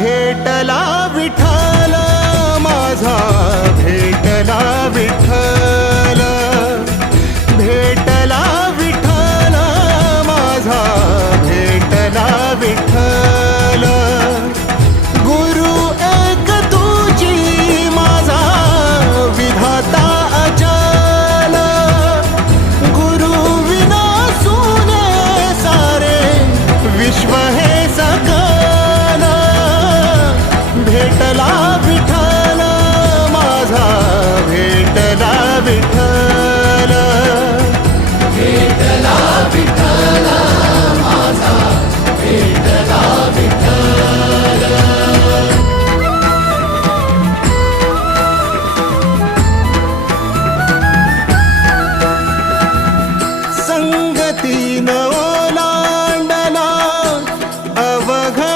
भेटला विठ्ठल माझा, भेटला विठ्ठल, भेटला विठ्ठल माझा, भेटला विठ्ठल. गुरु एक तुझी माझा विधाता अचल, गुरु विना सुने सारे विश्व हे सकल. भेटला विठ्ठल माझा, भेटला विठ्ठल.